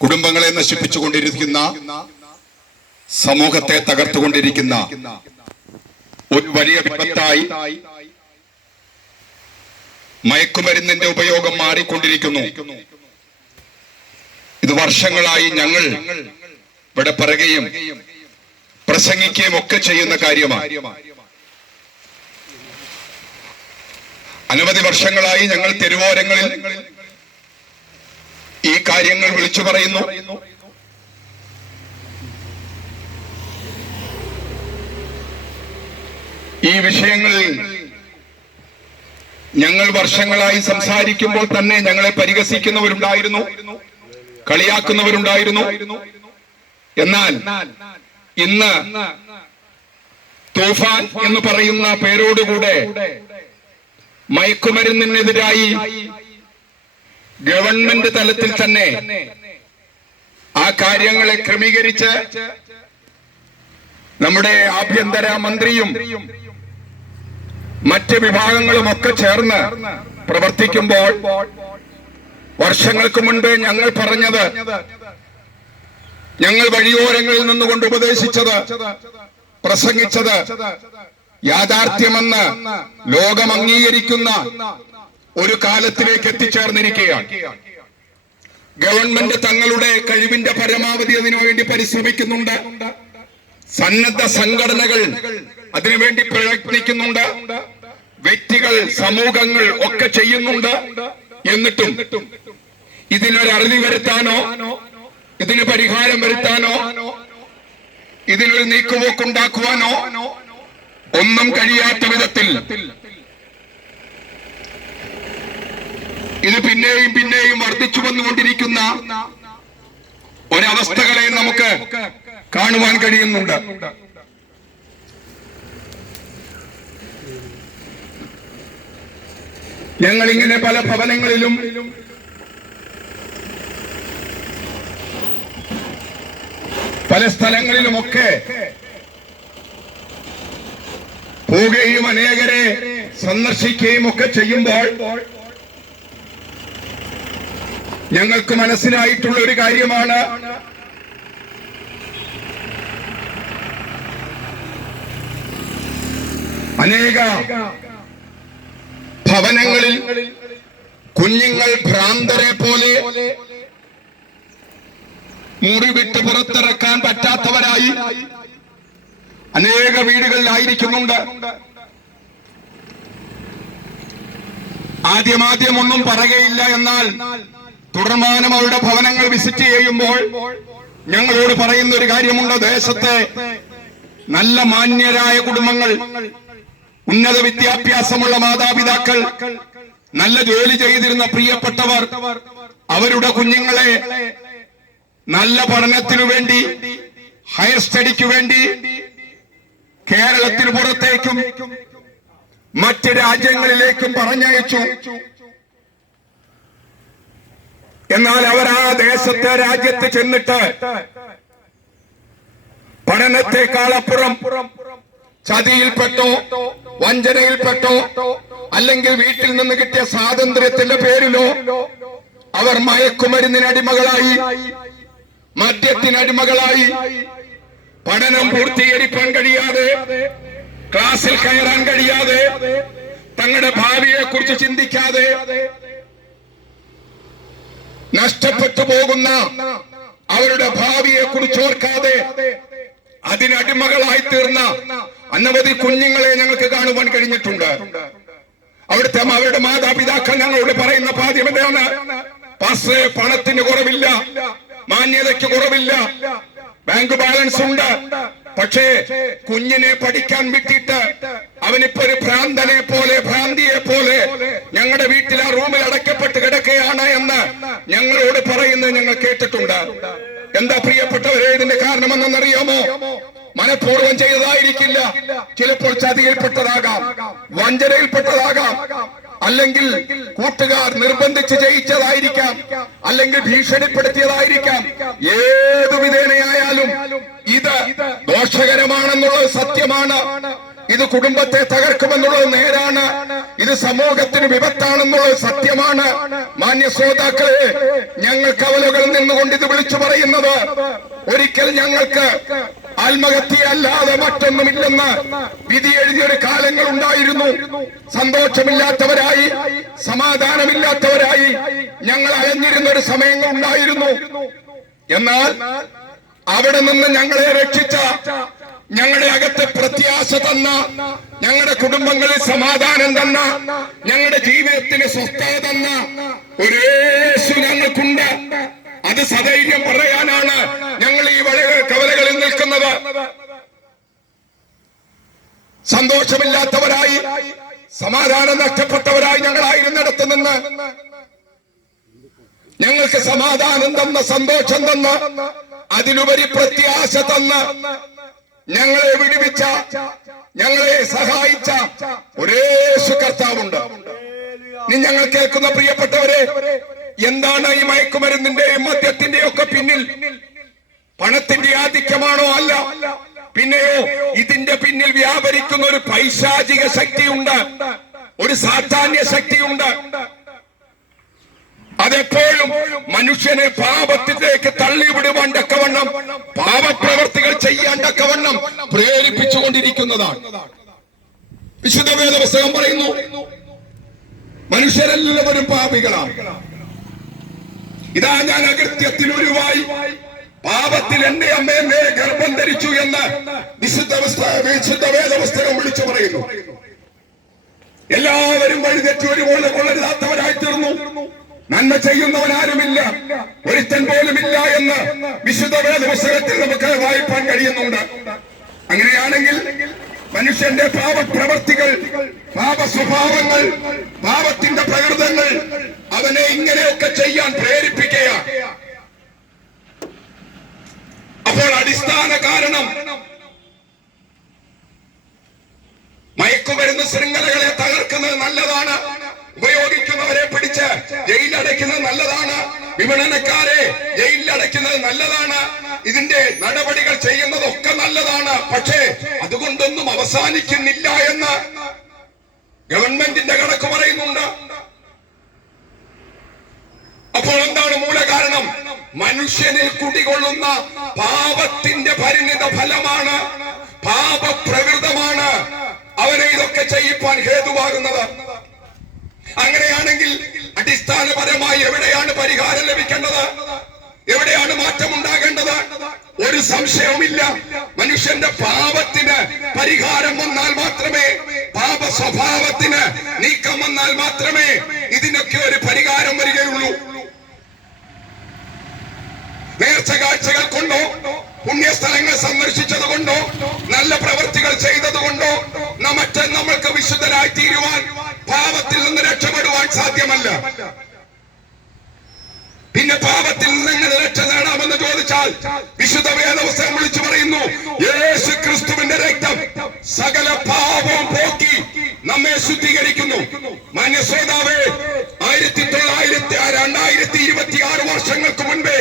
കുടുംബങ്ങളെ നശിപ്പിച്ചുകൊണ്ടിരിക്കുന്ന, സമൂഹത്തെ തകർത്തുകൊണ്ടിരിക്കുന്ന ഒരു വലിയ വിപത്തായി മയക്കുമരുന്നിന്റെ ഉപയോഗം മാറിക്കൊണ്ടിരിക്കുന്നു. ഇത് വർഷങ്ങളായി ഞങ്ങൾ ഇവിടെ പറയുകയും പ്രസംഗിക്കുകയും ഒക്കെ ചെയ്യുന്ന കാര്യമാണ്. അനവധി വർഷങ്ങളായി ഞങ്ങൾ തെരുവോരങ്ങളിൽ ഈ കാര്യങ്ങൾ വിളിച്ചു പറയുന്നു. ഈ വിഷയങ്ങളിൽ ഞങ്ങൾ വർഷങ്ങളായി സംസാരിക്കുമ്പോൾ തന്നെ ഞങ്ങളെ പരിഹസിക്കുന്നവരുണ്ടായിരുന്നു, കളിയാക്കുന്നവരുണ്ടായിരുന്നു. എന്നാൽ ഇന്ന് തൂഫാൻ എന്ന് പറയുന്ന പേരോടുകൂടെ മയക്കുമരുന്നിനെതിരായി ഗവൺമെന്റ് തലത്തിൽ തന്നെ ആ കാര്യങ്ങളെ ക്രമീകരിച്ച് നമ്മുടെ ആഭ്യന്തര മന്ത്രിയും മറ്റ് വിഭാഗങ്ങളുമൊക്കെ ചേർന്ന് പ്രവർത്തിക്കുമ്പോൾ വർഷങ്ങൾക്ക് മുൻപ് ഞങ്ങൾ പറഞ്ഞത്, ഞങ്ങൾ വഴിയോരങ്ങളിൽ നിന്നുകൊണ്ട് ഉപദേശിച്ചത്, പ്രസംഗിച്ചത് യാഥാർത്ഥ്യമെന്ന് ലോകം അംഗീകരിക്കുന്ന ഒരു കാലത്തിലേക്ക് എത്തിച്ചേർന്നിരിക്കുകയാണ്. ഗവൺമെന്റ് തങ്ങളുടെ കഴിവിന്റെ പരമാവധി അതിനുവേണ്ടി പരിശ്രമിക്കുന്നുണ്ട്. സന്നദ്ധ സംഘടനകൾ അതിനുവേണ്ടി പ്രയത്നിക്കുന്നുണ്ട്. വ്യക്തികൾ, സമൂഹങ്ങൾ ഒക്കെ ചെയ്യുന്നുണ്ട്. എന്നിട്ടും ഇതിനൊരു അറുതി വരുത്താനോ, ഇതിന് പരിഹാരം വരുത്താനോ, ഇതിനൊരു നീക്കുപോക്കുണ്ടാക്കുവാനോ ഒന്നും കഴിയാത്ത വിധത്തിൽ ഇത് പിന്നെയും പിന്നെയും വർദ്ധിച്ചു വന്നുകൊണ്ടിരിക്കുന്ന ഒരവസ്ഥകളെ നമുക്ക് കാണുവാൻ കഴിയുന്നുണ്ട്. ഞങ്ങൾ ഇങ്ങനെ പല ഭവനങ്ങളിലും പല സ്ഥലങ്ങളിലുമൊക്കെ പോവുകയും അനേകരെ സന്ദർശിക്കുകയും ഒക്കെ ചെയ്യുമ്പോൾ ഞങ്ങൾക്ക് മനസ്സിലായിട്ടുള്ള ഒരു കാര്യമാണ്, അനേക ഭവനങ്ങളിൽ കുഞ്ഞുങ്ങൾ ഭ്രാന്തരെ പോലെ മുറി വിട്ട് പുറത്തിറക്കാൻ പറ്റാത്തവരായി അനേക വീടുകളിലായിരിക്കുന്നുണ്ട്. ആദ്യം ഒന്നും പറയുകയില്ല, എന്നാൽ തുടർമാനം അവരുടെ ഭവനങ്ങൾ വിസിറ്റ് ചെയ്യുമ്പോൾ ഞങ്ങളോട് പറയുന്ന ഒരു കാര്യമുണ്ട്. ദേശത്തെ നല്ല മാന്യരായ കുടുംബങ്ങൾ, ഉന്നത വിദ്യാഭ്യാസമുള്ള മാതാപിതാക്കൾ, നല്ല ജോലി ചെയ്തിരുന്ന പ്രിയപ്പെട്ടവർ അവരുടെ കുഞ്ഞുങ്ങളെ നല്ല പഠനത്തിനു വേണ്ടി, ഹയർ സ്റ്റഡിക്ക് വേണ്ടി കേരളത്തിന് പുറത്തേക്കും മറ്റ് രാജ്യങ്ങളിലേക്കും പറഞ്ഞയച്ചു. എന്നാൽ അവർ ആ ദേശത്തെ, രാജ്യത്ത് ചെന്നിട്ട് പഠനത്തെക്കാളപ്പുറം ചതിയിൽപ്പെട്ടോ, വഞ്ചനയിൽപ്പെട്ടോ, അല്ലെങ്കിൽ വീട്ടിൽ നിന്ന് കിട്ടിയ സ്വാതന്ത്ര്യത്തിന്റെ പേരിലോ അവർ മയക്കുമരുന്നിനടിമകളായി, മദ്യത്തിനടിമകളായി, പഠനം പൂർത്തീകരിക്കാൻ കഴിയാതെ, ക്ലാസ്സിൽ കയറാൻ കഴിയാതെ, തങ്ങളുടെ ഭാവിയെ കുറിച്ച് ചിന്തിക്കാതെ നഷ്ടപ്പെട്ടു പോകുന്ന അവരുടെ ഭാവിയെ കുറിച്ച് ഓർക്കാതെ അതിനടിമകളായി തീർന്ന അനവധി കുഞ്ഞുങ്ങളെ ഞങ്ങൾക്ക് കാണുവാൻ കഴിഞ്ഞിട്ടുണ്ട്. അവരുടെ മാതാപിതാക്കൾ ഞങ്ങളോട് പറയുന്ന പാദ്യം എന്താണ്? പാസ്റ്ററെ, പണത്തിന് കുറവില്ല, മാന്യതയ്ക്ക് കുറവില്ല, ബാങ്ക് ബാലൻസ് ഉണ്ട്, പക്ഷേ കുഞ്ഞിനെ പഠിക്കാൻ വിട്ടിട്ട് അവനിപ്പോ ഒരു ഭ്രാന്തനെ പോലെ, ഭ്രാന്തിയെ പോലെ ഞങ്ങളുടെ വീട്ടിൽ ആ റൂമിൽ അടയ്ക്കപ്പെട്ട് കിടക്കുകയാണ് എന്ന് ഞങ്ങളോട് പറയുന്നത് ഞങ്ങൾ കേട്ടിട്ടുണ്ട്. എന്താ പ്രിയപ്പെട്ടവരെ ഇതിന്റെ കാരണമെന്നറിയാമോ? മനഃപൂർവ്വം ചെയ്തതായിരിക്കില്ല, ചിലപ്പോൾ ചതിയിൽപ്പെട്ടതാകാം, വഞ്ചനയിൽപ്പെട്ടതാകാം, അല്ലെങ്കിൽ കൂട്ടുകാർ നിർബന്ധിച്ച് ചെയ്യിച്ചതായിരിക്കാം, അല്ലെങ്കിൽ ഭീഷണിപ്പെടുത്തിയതായിരിക്കാം. ഏതു വിധേനയായാലും ഇത് ദോഷകരമാണെന്നുള്ളത് സത്യമാണ്. ഇത് കുടുംബത്തെ തകർക്കുമെന്നുള്ളത് നേരാണ്. ഇത് ഇത് സമൂഹത്തിന് വിപത്താണെന്നുള്ളത് സത്യമാണ്. മാന്യ ശ്രോതാക്കളെ, ഞങ്ങൾ കവലകളിൽ നിന്നുകൊണ്ട് ഇത് വിളിച്ചു പറയുന്നത്, ഒരിക്കൽ ഞങ്ങൾക്ക് ആത്മഹത്യ അല്ലാതെ മറ്റൊന്നുമില്ലെന്ന് വിധി എഴുതിയൊരു കാലങ്ങൾ ഉണ്ടായിരുന്നു. സന്തോഷമില്ലാത്തവരായി, സമാധാനമില്ലാത്തവരായി ഞങ്ങൾ അലഞ്ഞിരുന്ന ഒരു സമയങ്ങൾ ഉണ്ടായിരുന്നു. എന്നാൽ അവിടെ നിന്ന് ഞങ്ങളെ രക്ഷിച്ച, ഞങ്ങളുടെ അകത്ത് പ്രത്യാശ തന്ന, ഞങ്ങളുടെ കുടുംബങ്ങളിൽ സമാധാനം തന്ന, ഞങ്ങളുടെ ജീവിതത്തിന് സ്വസ്ഥത തന്ന ഒരു യേശു ഞങ്ങൾക്കുണ്ട്. അത് സധൈര്യം പറയാനാണ് ഞങ്ങൾ ഈ കവലകളിൽ നിൽക്കുന്നത്. സന്തോഷമില്ലാത്തവരായി, സമാധാനം നഷ്ടപ്പെട്ടവരായി ഞങ്ങളായിരുന്നിടത്ത് നിന്ന് ഞങ്ങൾക്ക് സമാധാനം തന്ന, സന്തോഷം തന്ന, അതിലുപരി പ്രത്യാശ തന്ന, ഞങ്ങളെ വിടുവിച്ച, ഞങ്ങളെ സഹായിച്ച ഒരേശു കർത്താവുണ്ട്. നീ ഞങ്ങൾ കേൾക്കുന്ന പ്രിയപ്പെട്ടവരെ, എന്താണ് ഈ മയക്കുമരുന്നിന്റെയും മദ്യത്തിന്റെയും ഒക്കെ പിന്നിൽ? പണത്തിന്റെ ആധിക്യമാണോ? അല്ല. പിന്നെയോ ഇതിന്റെ പിന്നിൽ വ്യാപരിക്കുന്ന ഒരു പൈശാചിക ശക്തിയുണ്ട്, ഒരു സാധാന്യ ശക്തിയുണ്ട്. അതെപ്പോഴും മനുഷ്യനെ പാപത്തിലേക്ക് തള്ളിവിടുവാൻ തക്കവണ്ണം, പാപപ്രവർത്തികൾ ചെയ്യാൻ തക്കവണ്ണം പ്രേരിപ്പിച്ചുകൊണ്ടിരിക്കുന്നതാണ്. വിശുദ്ധ വേദപുസ്തകം പറയുന്നു, മനുഷ്യരെല്ലാവരും പാപികളാണ്. ഇതാ ഞാൻ അകൃത്യത്തിൽ ഉരുവായി, പാപത്തിൽ എന്റെ അമ്മ എന്നെ ഗർഭം ധരിച്ചു എന്ന് വിശുദ്ധ വേദപുസ്തകം വിളിച്ചു പറയുന്നു. എല്ലാവരും വഴിതെറ്റി ഒരുപോലെ കൊള്ളരുതാത്തവരായി തീർന്നു. നന്മ ചെയ്യുന്നവനാരുമില്ല, ഒരുത്തൻ പോലുമില്ല എന്ന് വിശുദ്ധ വേദപുസ്തകത്തിൽ നമുക്ക് വായിപ്പാൻ കഴിയുന്നുണ്ട്. അങ്ങനെയാണെങ്കിൽ മനുഷ്യന്റെ പാപപ്രവർത്തികൾ, പാപ സ്വഭാവങ്ങൾ, പാപത്തിന്റെ പ്രകൃതങ്ങൾ അവനെ ഇങ്ങനെയൊക്കെ ചെയ്യാൻ പ്രേരിപ്പിക്കുക. അപ്പോൾ അടിസ്ഥാന കാരണം മയക്കുമരുന്ന് ശൃംഖലകളെ തകർക്കുന്നത് നല്ലതാണ്, ഉപയോഗിക്കുന്നവരെ പിടിച്ച് ജയിലടയ്ക്കുന്നത് നല്ലതാണ്, വിപണനക്കാരെ ജയിലിലടയ്ക്കുന്നത് നല്ലതാണ്, ഇതിന്റെ നടപടികൾ ചെയ്യുന്നതൊക്കെ നല്ലതാണ്. പക്ഷേ അതുകൊണ്ടൊന്നും അവസാനിക്കുന്നില്ല എന്ന് ഗവൺമെന്റിന്റെ കണക്ക് പറയുന്നുണ്ട്. അപ്പോൾ എന്താണ് മൂലകാരണം? മനുഷ്യനിൽ കുടികൊള്ളുന്ന പാപത്തിന്റെ പരിണിത ഫലമാണ്, പാപപ്രകൃതമാണ് അവനെ ഇതൊക്കെ ചെയ്യിപ്പാൻ ഹേതുവാകുന്നത്. അങ്ങനെയാണെങ്കിൽ അടിസ്ഥാനപരമായി എവിടെയാണ് പരിഹാരം ലഭിക്കേണ്ടത്? എവിടെയാണ് മാറ്റം ഉണ്ടാകേണ്ടത്? ഒരു സംശയവുമില്ല, മനുഷ്യന്റെ പാപത്തിന് പരിഹാരം വന്നാൽ മാത്രമേ, പാപ സ്വഭാവത്തിന് നീക്കം വന്നാൽ മാത്രമേ ഇതിനൊക്കെ ഒരു പരിഹാരം വരികയുള്ളൂ. നേർച്ച കാഴ്ചകൾ കൊണ്ടോ, പുണ്യസ്ഥലങ്ങൾ സന്ദർശിച്ചത് കൊണ്ടോ, നല്ല പ്രവൃത്തികൾ ചെയ്തത് കൊണ്ടോ നമ്മൾക്ക് വിശുദ്ധരായി തീരുവാൻ, പാപത്തിൽ നിന്ന് രക്ഷപ്പെടുവാൻ സാധ്യമല്ല. പിന്നെ പാപത്തിൽ നിന്ന് എങ്ങനെ രക്ഷ നേടാമെന്ന് ചോദിച്ചാൽ വിശുദ്ധ വേദപുസ്തകം വിളിച്ചു പറയുന്നു, യേശു ക്രിസ്തുവിന്റെ രക്തം സകല പാപവും പോക്കി നമ്മെ ശുദ്ധീകരിക്കുന്നു. മാന്യ ശ്രോതാവേ, 2026 വർഷങ്ങൾക്ക് മുൻപേ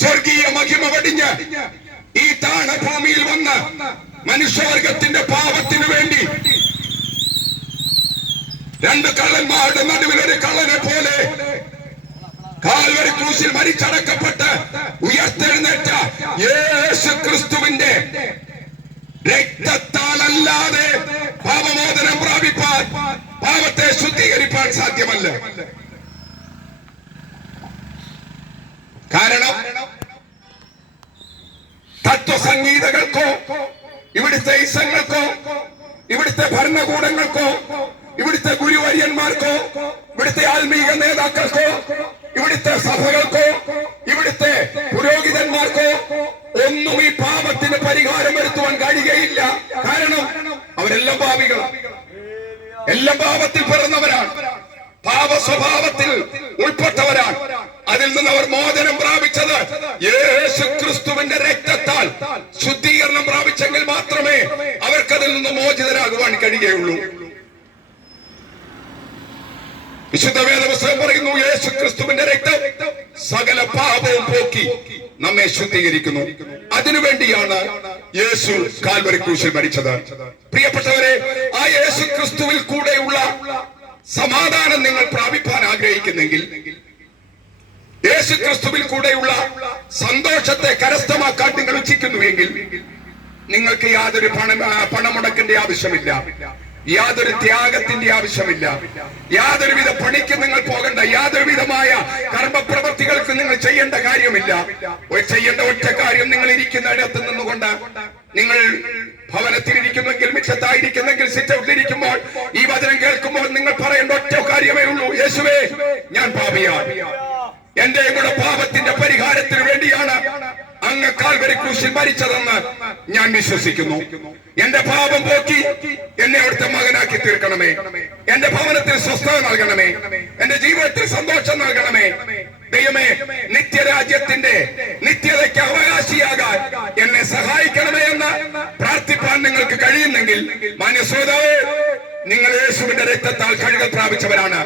സ്വർഗീയ മഹിമ വടിഞ്ഞ് ഈ താണഭൂമിയിൽ വന്ന് മനുഷ്യവർഗത്തിന്റെ പാപത്തിനു വേണ്ടി രണ്ട് കള്ളന്മാരുടെ നടുവിൽ ഒരു കള്ളനെ പോലെ കാൽവരി ക്രൂശിൽ മരിച്ചടക്കപ്പെട്ട് ഉയർത്തെഴുന്നേറ്റ യേശു ക്രിസ്തുവിന്റെ രക്തത്താലല്ലാതെ പാപമോചനം പ്രാപിപ്പാൻ, പാപത്തെ ശുദ്ധീകരിപ്പാൻ സാധ്യമല്ല. കാരണം തത്വസംഗീതകൾക്കോ, ഇവിടുത്തെ ഇസങ്ങൾക്കോ, ഇവിടുത്തെ ഭരണകൂടങ്ങൾക്കോ, ഇവിടുത്തെ ഗുരുവര്യന്മാർക്കോ, ഇവിടുത്തെ ആത്മീക നേതാക്കൾക്കോ, ഇവിടുത്തെ സഭകൾക്കോ, ഇവിടുത്തെ പുരോഹിതന്മാർക്കോ ഒന്നും ഈ പാപത്തിന് പരിഹാരം വരുത്തുവാൻ കഴിയുകയില്ല. കാരണം അവരെല്ലാം പാപികളാണ്, എല്ലാം പാപത്തിൽ പിറന്നവരാണ്, പാപ സ്വഭാവത്തിൽ ഉൾപ്പെട്ടവരാണ്. അതിൽ നിന്ന് അവർ മോചനം പ്രാപിച്ചത് യേശു ക്രിസ്തുവിന്റെ രക്തത്താൽ ശുദ്ധീകരണം പ്രാപിച്ചെങ്കിൽ മാത്രമേ അവർക്കതിൽ നിന്ന് മോചിതരാകുവാൻ കഴിയുകയുള്ളൂ. വിശുദ്ധ വേദപുസ്തകം പറയുന്നു, യേശു ക്രിസ്തുവിന്റെ രക്തം സകല പാപവും പോക്കി നമ്മെ ശുദ്ധീകരിക്കുന്നു. അതിനുവേണ്ടിയാണ് യേശു കാൽവരി ക്രൂശിൽ മരിച്ചത്. പ്രിയപ്പെട്ടവരെ, ആ യേശു ക്രിസ്തുവിൽ കൂടെയുള്ള സമാധാനം നിങ്ങൾ പ്രാപിപ്പാൻ ആഗ്രഹിക്കുന്നെങ്കിൽ, യേശു ക്രിസ്തുവിൽ കൂടെയുള്ള സന്തോഷത്തെ കരസ്ഥമാക്കാൻ നിങ്ങൾ ഇച്ഛിക്കുന്നുവെങ്കിൽ നിങ്ങൾക്ക് യാതൊരു പണമുടക്കിന്റെ ആവശ്യമില്ല, യാതൊരു ത്യാഗത്തിന്റെ ആവശ്യമില്ല, യാതൊരുവിധ പണിക്ക് നിങ്ങൾ പോകേണ്ട, യാതൊരുവിധമായ കർമ്മപ്രവൃത്തികൾക്ക് നിങ്ങൾ ചെയ്യേണ്ട കാര്യമില്ല. ചെയ്യേണ്ട ഒറ്റ കാര്യം, നിങ്ങൾ ഇരിക്കുന്ന ഇടത്ത് നിന്നുകൊണ്ട്, നിങ്ങൾ ഭവനത്തിലിരിക്കുന്നെങ്കിൽ, മിച്ചത്തായിരിക്കുന്നെങ്കിൽ, സിറ്റൗട്ടിലിരിക്കുമ്പോൾ, ഈ വചനം കേൾക്കുമ്പോൾ നിങ്ങൾ പറയേണ്ട ഒറ്റ കാര്യമേ ഉള്ളൂ: യേശുവേ, ഞാൻ പാപിയാണ്. എന്റെ കൂടെ പാപത്തിന്റെ പരിഹാരത്തിന് വേണ്ടിയാണ് അങ്ങ് കാൽവരി ക്രൂശിൽ മരിച്ചതെന്ന് ഞാൻ വിശ്വസിക്കുന്നു. എന്റെ പാപം പോക്കി എന്നെ അവിടുത്തെ മകനാക്കി തീർക്കണമേ. എന്റെ ഭവനത്തിൽ സ്വസ്ഥത നൽകണമേ. എന്റെ ജീവിതത്തിൽ സന്തോഷം നൽകണമേ. ദൈവമേ, നിത്യരാജ്യത്തിന്റെ നിത്യതയ്ക്ക് അവകാശിയാകാൻ എന്നെ സഹായിക്കണമേ എന്ന് പ്രാർത്ഥിപ്പാൻ നിങ്ങൾക്ക് കഴിയുന്നെങ്കിൽ, മാന്യ ശ്രോതാവേ, നിങ്ങൾ യേശുവിന്റെ രക്തത്താൽ കഴുകൽ പ്രാപിച്ചവരാണ്.